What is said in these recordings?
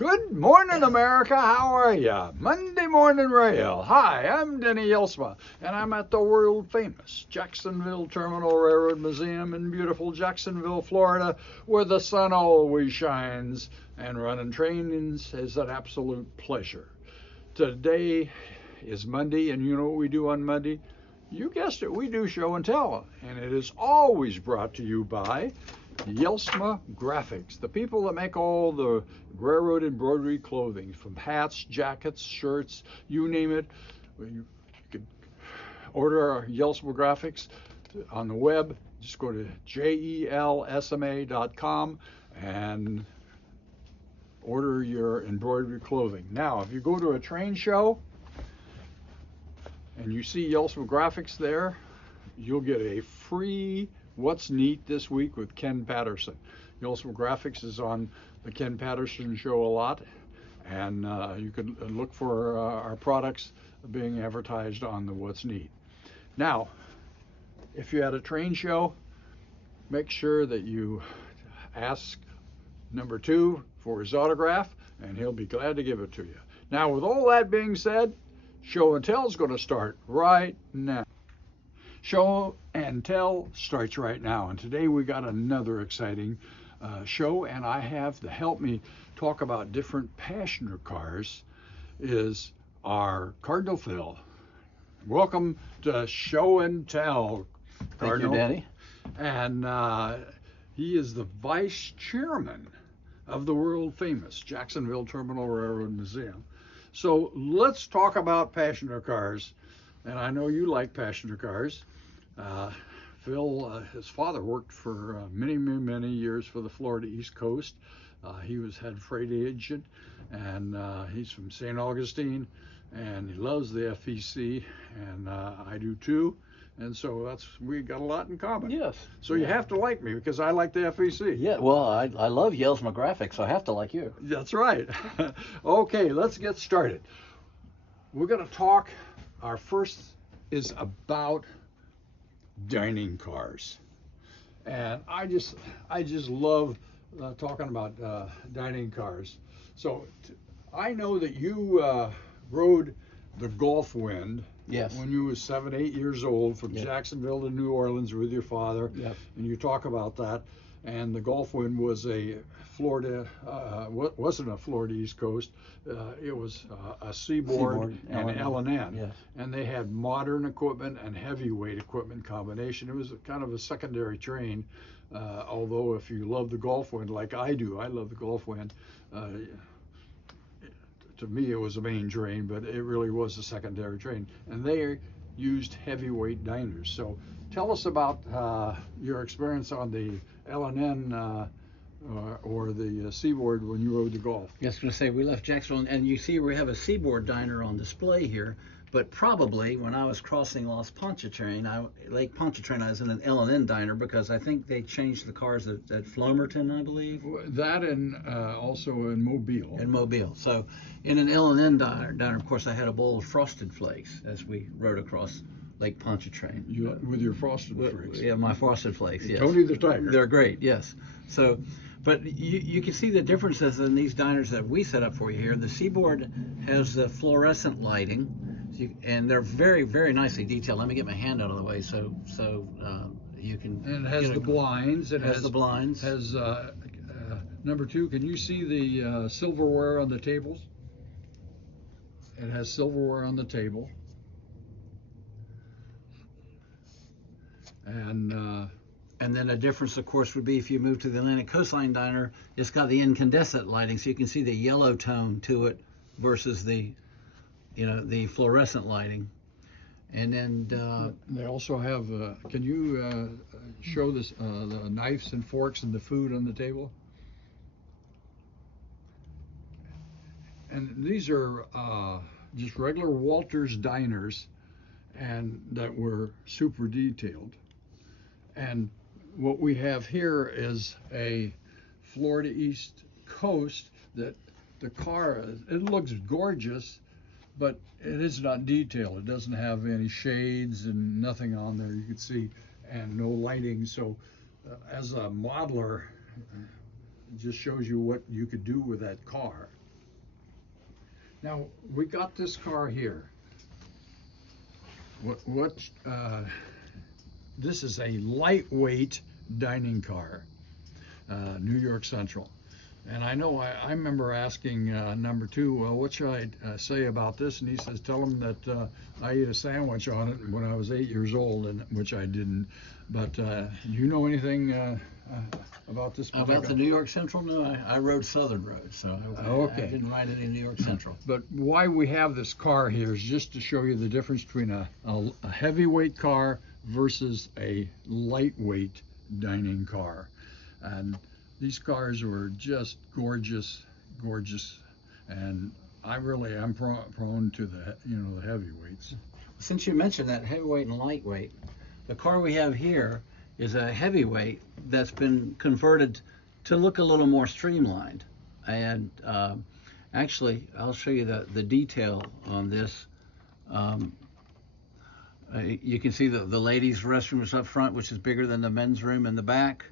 Good morning, America. How are ya? Monday Morning Rail. Hi, I'm Denny Jelsma, and I'm at the world famous Jacksonville Terminal Railroad Museum in beautiful Jacksonville, Florida, where the sun always shines, and running trains is an absolute pleasure. Today is Monday, and you know what we do on Monday? You guessed it, we do show and tell, and it is always brought to you by Jelsma Graphics, the people that make all the railroad embroidery clothing, from hats, jackets, shirts, you name it. You can order our Jelsma Graphics on the web. Just go to jelsma.com and order your embroidery clothing. Now, if you go to a train show and you see Jelsma Graphics there, you'll get a free What's Neat this week with Ken Patterson. Jelsma Graphics is on the Ken Patterson show a lot, and you can look for our products being advertised on the What's Neat. Now, if you're at a train show, make sure that you ask number 2 for his autograph, and he'll be glad to give it to you. Now, with all that being said, show and tell is going to start right now. Show and Tell starts right now, and today we got another exciting show, and I have to help me talk about different passenger cars is our Cardinal Phil. Welcome to Show and Tell, Cardinal. Thank you, Danny. And he is the vice chairman of the world famous Jacksonville Terminal Railroad Museum. So let's talk about passenger cars. And I know you like passenger cars. Phil, his father worked for many years for the Florida East Coast. He was head freight agent, and he's from St. Augustine, and he loves the FEC, and I do too. And so we got a lot in common. Yes. So you have to like me because I like the FEC. Yeah, well, I love Jelsma Graphics, so I have to like you. That's right. Okay, let's get started. We're going to talk. Our first is about dining cars, and I just love talking about dining cars. So I know that you rode the Gulf Wind. Yes. When you was 7, 8 years old, from Yep. Jacksonville to New Orleans with your father. Yep. And you talk about that. And the Gulf Wind was a Florida, wasn't a Florida East Coast. It was a Seaboard and L&N. Yes. And they had modern equipment and heavyweight equipment combination. It was kind of a secondary train. Although if you love the Gulf Wind like I do, I love the Gulf Wind. To me, it was a main train, but it really was a secondary train. And they used heavyweight diners. So tell us about your experience on the L&N or the Seaboard when you rode the Gulf. I was going to say, we left Jacksonville, and you see we have a Seaboard diner on display here, but probably when I was crossing Lake Pontchartrain, I was in an L&N diner because I think they changed the cars at Flomerton, I believe. That and also in Mobile. In Mobile. So in an L&N diner, of course, I had a bowl of Frosted Flakes as we rode across Lake Pontchartrain. With your Frosted Flakes. Yeah, my Frosted Flakes, yes. Tony the Tiger. They're great, yes. So, but you can see the differences in these diners that we set up for you here. The Seaboard has the fluorescent lighting, and they're very nicely detailed. Let me get my hand out of the way so you can. And it has the blinds. It has the blinds. Has number 2. Can you see the silverware on the tables? It has silverware on the table. And then a difference, of course, would be if you move to the Atlantic Coastline Diner, it's got the incandescent lighting, so you can see the yellow tone to it versus the fluorescent lighting. And then they also have. Can you show this the knives and forks and the food on the table? And these are just regular Walters diners, and that were super detailed. And what we have here is a Florida East Coast that the car, it looks gorgeous, but it is not detailed. It doesn't have any shades and nothing on there you can see, and no lighting. So as a modeler, it just shows you what you could do with that car. Now we got this car here. This is a lightweight dining car, New York Central. And I know I remember asking number two, well, what should I say about this? And he says, tell him that I ate a sandwich on it when I was 8 years old, and which I didn't. But do you know anything about this particular? About the New York Central? No, I rode Southern Road, so I didn't ride any New York Central. But why we have this car here is just to show you the difference between a heavyweight car versus a lightweight dining car. And these cars were just gorgeous, gorgeous, and I really am prone to the heavyweights. Since you mentioned that heavyweight and lightweight, the car we have here is a heavyweight that's been converted to look a little more streamlined. And actually, I'll show you the detail on this. You can see the ladies' restroom is up front, which is bigger than the men's room in the back.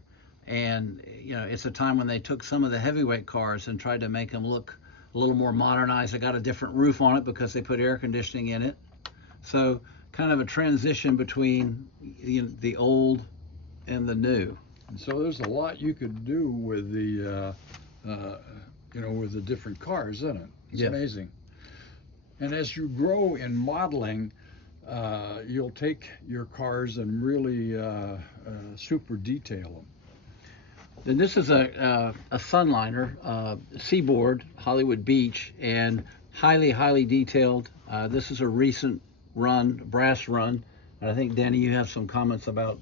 And it's a time when they took some of the heavyweight cars and tried to make them look a little more modernized. They got a different roof on it because they put air conditioning in it. So kind of a transition between the old and the new. And so there's a lot you could do with the with the different cars, isn't it? It's amazing. And as you grow in modeling, you'll take your cars and really super detail them. Then this is a Sunliner, Seaboard, Hollywood Beach, and highly detailed. This is a recent run, brass run. And I think, Denny, you have some comments about,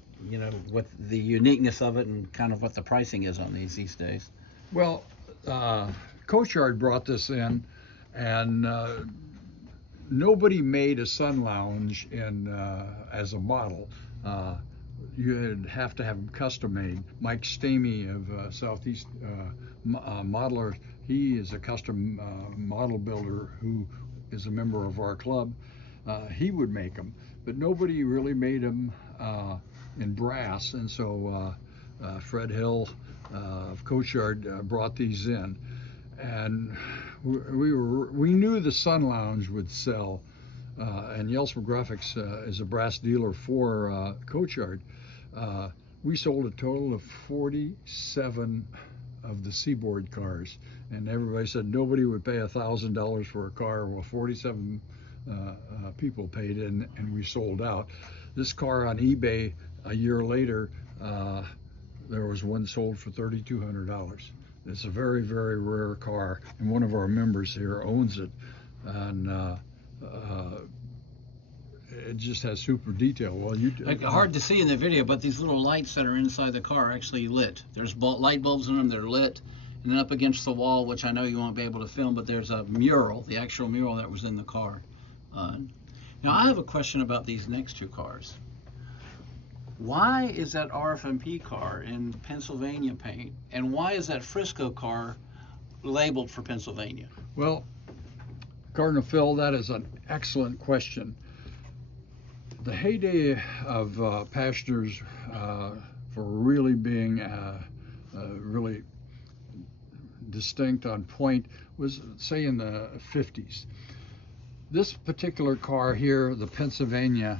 what the uniqueness of it and kind of what the pricing is on these days. Well, Coachard brought this in, and nobody made a sun lounge as a model. You'd have to have them custom made. Mike Stamey of Southeast Modeler, he is a custom model builder who is a member of our club. He would make them, but nobody really made them in brass, and so Fred Hill of Coachard brought these in, and we knew the Sun Lounge would sell, and Jelsma Graphics is a brass dealer for Coachard. We sold a total of 47 of the Seaboard cars, and everybody said nobody would pay $1,000 for a car. Well, 47 people paid, and we sold out. This car on eBay a year later, there was one sold for $3,200. It's a very rare car, and one of our members here owns it, and it just has super detail. Well, hard to see in the video, but these little lights that are inside the car are actually lit. There's light bulbs in them. They're lit, and then up against the wall, which I know you won't be able to film, but there's a mural, the actual mural that was in the car. Now I have a question about these next two cars. Why is that RFMP car in Pennsylvania paint, and why is that Frisco car labeled for Pennsylvania? Well, Cardinal Phil, that is an excellent question. The heyday of pastures for really being really distinct on point was, say, in the 50s. This particular car here, the Pennsylvania,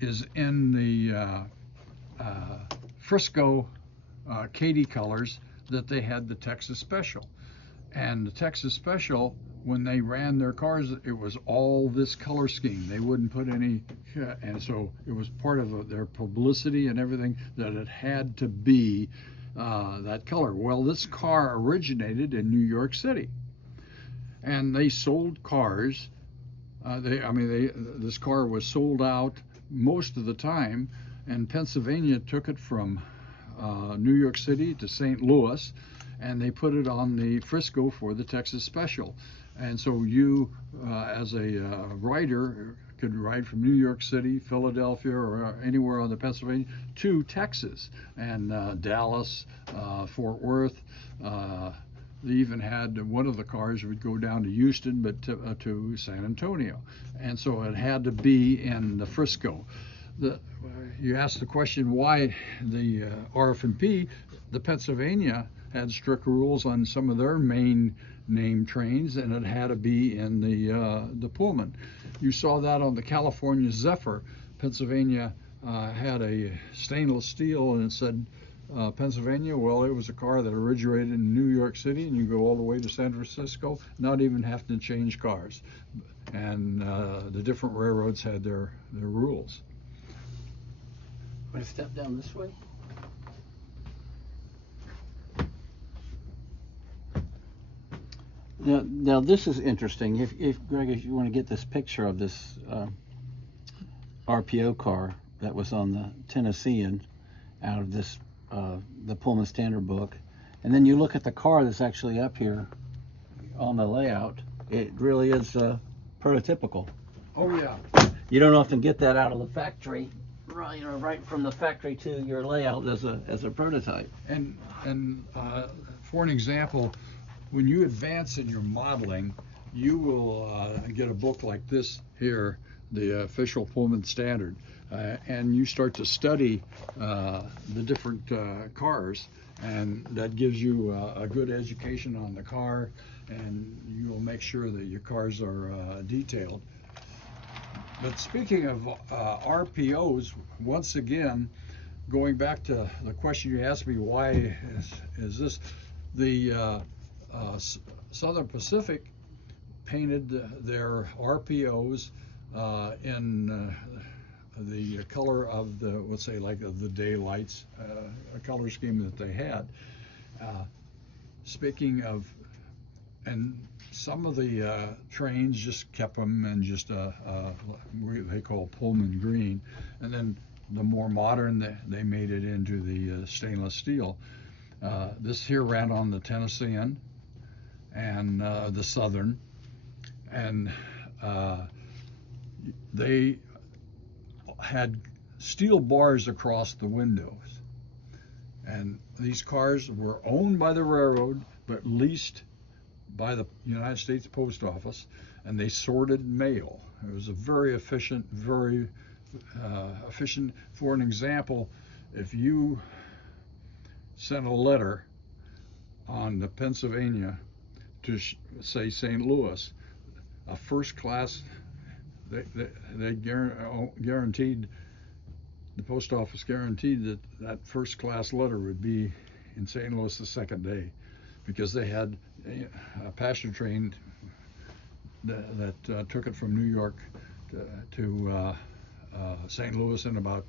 is in the Frisco Katy colors that they had the Texas Special. And the Texas Special, when they ran their cars, it was all this color scheme. They wouldn't put any, and so it was part of their publicity and everything that it had to be that color. Well, this car originated in New York City, and they sold cars. This car was sold out most of the time, and Pennsylvania took it from New York City to St. Louis, and they put it on the Frisco for the Texas Special. And so you, as a rider, could ride from New York City, Philadelphia, or anywhere on the Pennsylvania to Texas, and Dallas, Fort Worth. They even had one of the cars would go down to Houston, but to San Antonio. And so it had to be in the Frisco. You asked the question why the RFMP, the Pennsylvania had strict rules on some of their main name trains, and it had to be in the Pullman. You saw that on the California Zephyr. Pennsylvania had a stainless steel, and it said Pennsylvania. Well, it was a car that originated in New York City, and you go all the way to San Francisco, not even having to change cars. And the different railroads had their rules. Want to step down this way? Now this is interesting. If Greg, if you want to get this picture of this RPO car that was on the Tennessean out of this the Pullman Standard book, and then you look at the car that's actually up here on the layout, it really is prototypical. Oh yeah. You don't often get that out of the factory, right? Right from the factory to your layout as a prototype. And for an example, when you advance in your modeling, you will get a book like this here, the official Pullman Standard, and you start to study the different cars, and that gives you a good education on the car, and you will make sure that your cars are detailed. But speaking of RPOs, once again, going back to the question you asked me, why is this, the Southern Pacific painted their RPOs in the color of the, let's say, like of the daylights, a color scheme that they had. Speaking of, and some of the trains just kept them in just they call Pullman green, and then the more modern, they made it into the stainless steel. This here ran on the Tennessean and the Southern, and they had steel bars across the windows, and these cars were owned by the railroad but leased by the United States Post Office, and they sorted mail. It was a very efficient, very efficient. For an example, if you sent a letter on the Pennsylvania to say St. Louis, a first class, they guaranteed, the post office guaranteed that that first class letter would be in St. Louis the second day, because they had a passenger train that took it from New York to St. Louis in about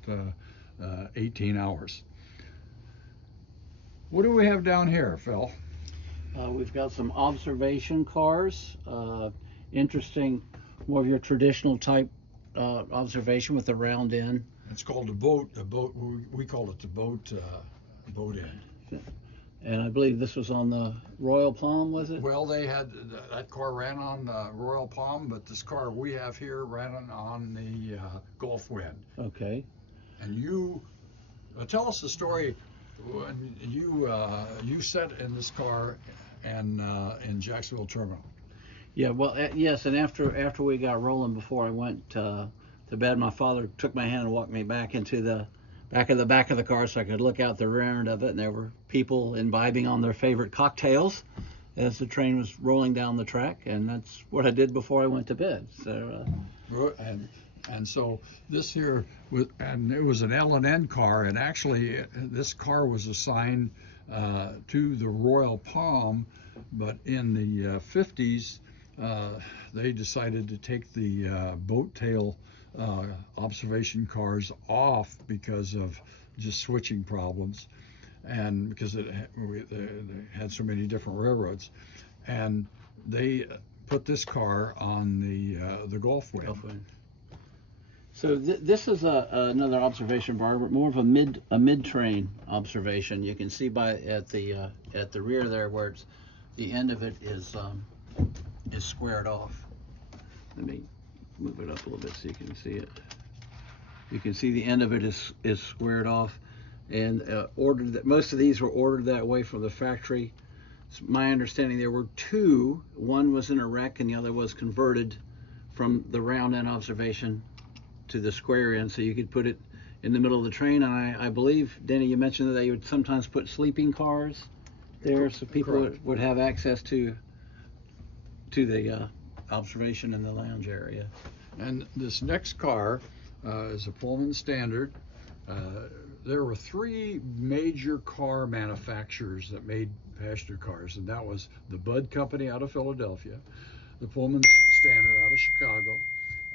18 hours. What do we have down here, Phil? We've got some observation cars. Interesting, more of your traditional type observation with the round end. It's called the boat. The boat, we call it the boat end. And I believe this was on the Royal Palm, was it? Well, they had, that car ran on Royal Palm, but this car we have here ran on the Gulf Wind. Okay. And you tell us the story when you sat in this car and in Jacksonville Terminal. Yeah, well, yes, and after we got rolling, before I went to bed, my father took my hand and walked me back into the back of the car so I could look out the rear end of it, and there were people imbibing on their favorite cocktails as the train was rolling down the track, and that's what I did before I went to bed. So and so this here was, and it was an L&N car, and actually this car was assigned to the Royal Palm, but in the 50s they decided to take the boat tail observation cars off because of just switching problems, and because they had so many different railroads, and they put this car on the Gulf Wind. So this is another observation bar, but more of a mid train observation. You can see at the rear there where the end of it is squared off. Let me move it up a little bit so you can see it. You can see the end of it is squared off, and ordered that. Most of these were ordered that way from the factory. It's my understanding there were two. One was in a wreck, and the other was converted from the round end observation to the square end, so you could put it in the middle of the train. And I believe, Denny, you mentioned that they would sometimes put sleeping cars there, so people would have access to to the observation in the lounge area. And this next car is a Pullman Standard. There were three major car manufacturers that made passenger cars, and that was the Budd Company out of Philadelphia, the Pullman Standard out of Chicago,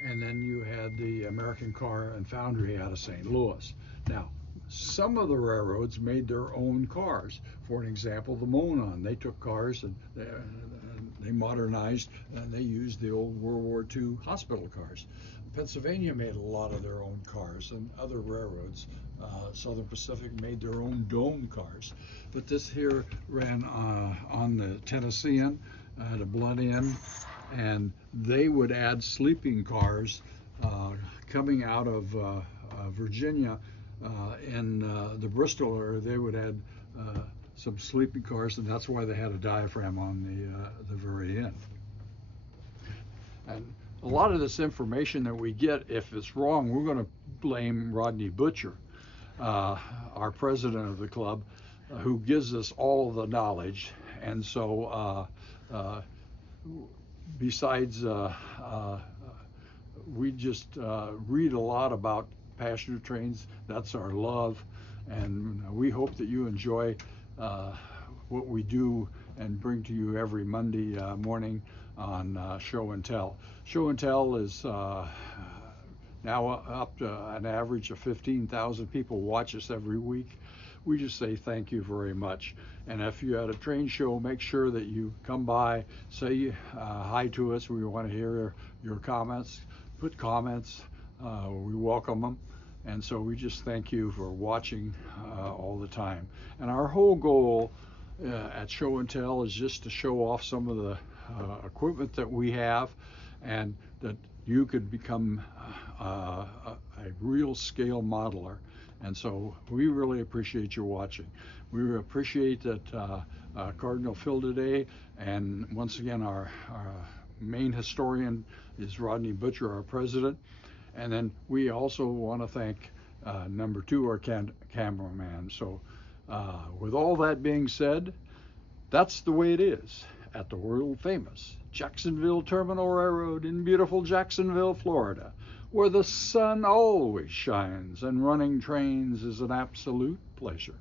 and then you had the American Car and Foundry out of St. Louis. Now, some of the railroads made their own cars. For an example, the Monon, they took cars and they modernized and they used the old World War II hospital cars. Pennsylvania made a lot of their own cars, and other railroads, Southern Pacific, made their own dome cars. But this here ran on the Tennessean at a blunt end, and they would add sleeping cars coming out of Virginia in the Bristol area. They would add some sleeping cars, and that's why they had a diaphragm on the very end. And a lot of this information that we get, if it's wrong, we're going to blame Rodney Butcher, our president of the club, who gives us all the knowledge. And so besides, we just read a lot about passenger trains. That's our love, and we hope that you enjoy what we do and bring to you every Monday morning on Show and Tell. Show and Tell is now up to an average of 15,000 people watch us every week. We just say thank you very much. And if you're at a train show, make sure that you come by, say hi to us. We want to hear your comments. Put comments. We welcome them. And so we just thank you for watching all the time. And our whole goal at Show and Tell is just to show off some of the equipment that we have, and that you could become a real scale modeler. And so we really appreciate you watching. We appreciate that Cardinal Phil today, and once again our main historian is Rodney Butcher, our president. And then we also want to thank number two, our cameraman. So with all that being said, that's the way it is at the world famous Jacksonville Terminal Railroad in beautiful Jacksonville, Florida, where the sun always shines and running trains is an absolute pleasure.